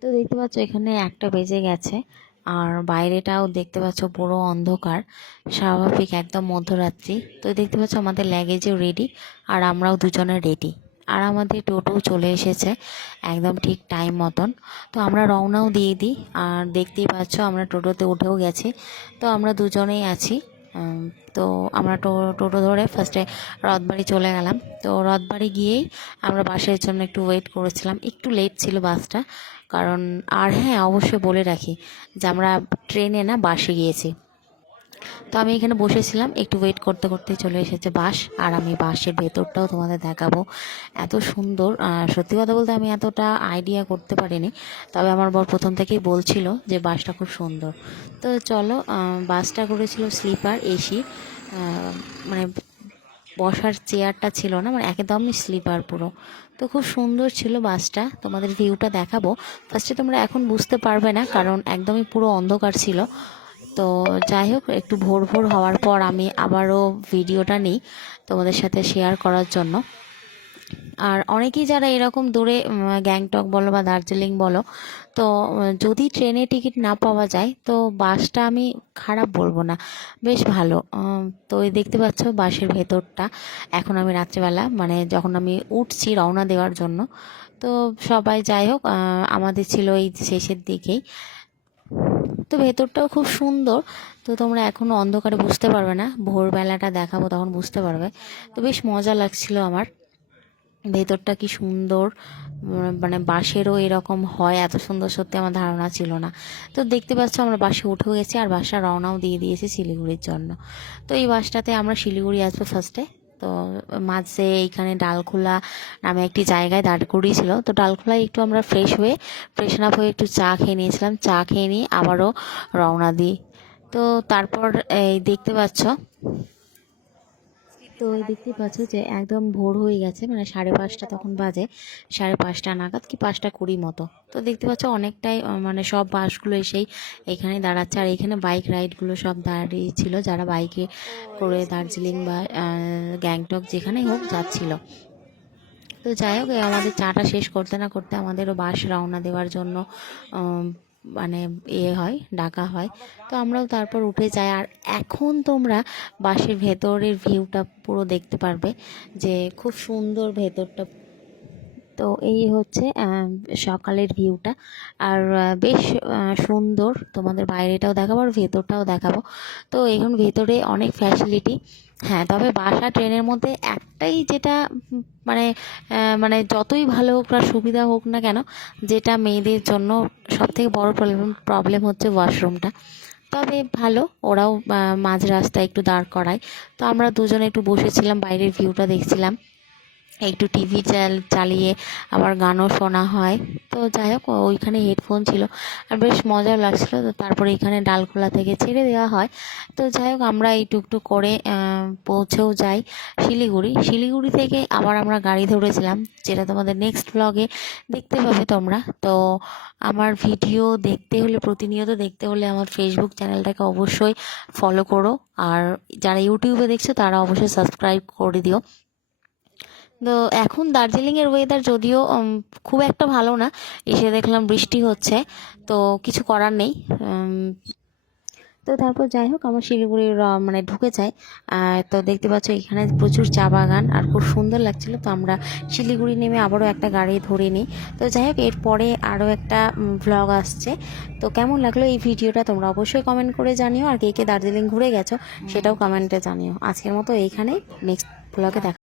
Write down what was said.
তো দেখতে পাচ্ছ এখানে 1টা বেজে গেছে, আর বাইরেটাও দেখতে পাচ্ছ পুরো অন্ধকার, স্বাভাবিক একদম মধ্যরাত্রি। তো দেখতে পাচ্ছ আমাদের লাগেজও রেডি, আর আমরাও দুজনে রেডি। আর আমাদের টোটো চলে এসেছে একদম ঠিক টাইম মতন। তো আমরা রওনাও দিয়ে দিই, আর দেখতেই পাচ্ছ আমরা টোটোতে উঠেও গেছি। তো আমরা দুজনেই আছি। তো আমরা টোটো ধরে ফার্স্টে রথবাড়ি চলে গেলাম। তো রথবাড়ি গিয়েই আমরা বাসের জন্য একটু ওয়েট করেছিলাম, একটু লেট ছিল বাসটা, কারণ আর হ্যাঁ অবশ্যই বলে রাখি যে আমরা ট্রেনে না বাসে গিয়েছি। তো আমি এখানে বসেছিলাম, একটু ওয়েট করতে করতে চলে এসেছে বাস, আর আমি বাসের ভেতরটাও তোমাদের দেখাবো। এত সুন্দর, সত্যি কথা বলতে আমি এতটা আইডিয়া করতে পারিনি, তবে আমার বর প্রথম থেকেই বলছিল যে বাসটা খুব সুন্দর। তো চলো, বাসটা করেছিল স্লিপার এসি, মানে বসার চেয়ারটা ছিল না, মানে একদমই স্লিপার পুরো। তো খুব সুন্দর ছিল বাসটা, তোমাদের ভিউটা দেখাবো। ফার্স্টে তোমরা এখন বুঝতে পারবে না, কারণ একদমই পুরো অন্ধকার ছিল। তো যাই হোক, একটু ভোর ভোর হওয়ার পর আমি আবারও ভিডিওটা নিই তোমাদের সাথে শেয়ার করার জন্য। আর অনেকেই যারা এরকম দূরে গ্যাংটক বলো বা দার্জিলিং বলো, তো যদি ট্রেনে টিকিট না পাওয়া যায় তো বাসটা আমি খারাপ বলবো না, বেশ ভালো। তো এই দেখতে পাচ্ছ বাসের ভেতরটা। এখন আমি রাত্রেবেলা, মানে যখন আমি উঠছি রওনা দেওয়ার জন্য, তো সবাই যাই হোক আমাদের ছিল এই শেষের দিকেই। তো ভেতরটাও খুব সুন্দর। তো তোমরা এখনও অন্ধকারে বুঝতে পারবে না, ভোরবেলাটা দেখাবো তখন বুঝতে পারবে। তো বেশ মজা লাগছিল আমার। ভেতরটা কি সুন্দর, মানে বাসেরও এরকম হয় এত সুন্দর, সত্যি আমার ধারণা ছিল না। তো দেখতে পাচ্ছ আমরা বাসে উঠেও গেছি, আর বাসটা রওনাও দিয়ে দিয়েছি শিলিগুড়ির জন্য। তো এই বাসটাতে আমরা শিলিগুড়ি আসবো ফার্স্টে। তো মাঝে এইখানে ডালখোলা নামে একটি জায়গায় দাঁড় করিয়েছিল। তো ডালখোলায় একটু আমরা ফ্রেশন আপ হয়ে একটু চা খেয়ে নিয়েছিলাম, চা খেয়ে নিয়ে আবারও রওনা দিই। তো তারপর এই দেখতে পাচ্ছ, তো দেখতেই পাচ্ছ যে একদম ভোর হয়ে গেছে, মানে 5:30 তখন বাজে, 5:30 নাগাদ কি 5:20 মতো। তো দেখতে পাচ্ছ অনেকটাই মানে সব বাসগুলো এসেই এখানে দাঁড়াচ্ছে, আর এখানে বাইক রাইডগুলো সব দাঁড়িয়ে ছিল, যারা বাইকে করে দার্জিলিং বা গ্যাংটক যেখানেই হোক যাচ্ছিল। তো যাই হোক, আমাদের চাটা শেষ করতে না করতে আমাদেরও বাস রওনা দেওয়ার জন্য মানে হয়, ডাকা হয়। তো আমরাও তারপর উঠে যাই। আর এখন তোমরা বাসের ভেতরের ভিউটা পুরো দেখতে পারবে, যে খুব সুন্দর ভেতরটা। তো এই হচ্ছে সকালের ভিউটা। আর বেশ সুন্দর, তোমাদের বাইরেটাও দেখাবো আর ভেতরটাও দেখাবো। তো এখন ভেতরে অনেক ফ্যাসিলিটি। হ্যাঁ, তবে বাসা ট্রেনের মধ্যে একটাই যেটা মানে মানে যতই ভালো হোক বা সুবিধা হোক না কেন, যেটা মেয়েদের জন্য সবথেকে বড় প্রবলেম হচ্ছে ওয়াশরুমটা। তবে ভালো, ওরাও মাঝ রাস্তায় একটু দাঁড় করায়। তো আমরা দুজনে একটু বসেছিলাম, বাইরের ভিউটা দেখছিলাম, একটু টিভি চালিয়ে আবার গানও শোনা হয়। তো যাই হোক, ওইখানে হেডফোন ছিল আর বেশ মজা লাগছিলো। তো তারপরে এখানে ডালখোলা থেকে ছেড়ে দেওয়া হয়। তো যাই হোক, আমরা এই টুকটুক করে পৌঁছেও যাই শিলিগুড়ি থেকে আবার আমরা গাড়ি ধরেছিলাম, যেটা তোমাদের নেক্সট ব্লগে দেখতে পাবে তোমরা। তো আমার ভিডিও দেখতে হলে, প্রতিনিয়ত দেখতে হলে আমার ফেসবুক চ্যানেলটাকে অবশ্যই ফলো করো, আর যারা ইউটিউবে দেখছো তারা অবশ্যই সাবস্ক্রাইব করে দিও। তো এখন দার্জিলিংয়ের ওয়েদার যদিও খুব একটা ভালো না, এসে দেখলাম বৃষ্টি হচ্ছে, তো কিছু করার নেই। তো তারপর যাই হোক, আমার শিলিগুড়ির মানে ঢুকে যায়। তো দেখতে পাচ্ছ এখানে প্রচুর চা বাগান, আর খুব সুন্দর লাগছিল। তো আমরা শিলিগুড়ি নেমে আবারও একটা গাড়ি ধরে নিই। তো যাই হোক, এরপরে আরও একটা ভ্লগ আসছে। তো কেমন লাগলো এই ভিডিওটা তোমরা অবশ্যই কমেন্ট করে জানিও, আর কে কে দার্জিলিং ঘুরে গেছো সেটাও কমেন্টে জানিও। আজকের মতো এইখানেই, নেক্সট ভ্লগে দেখা।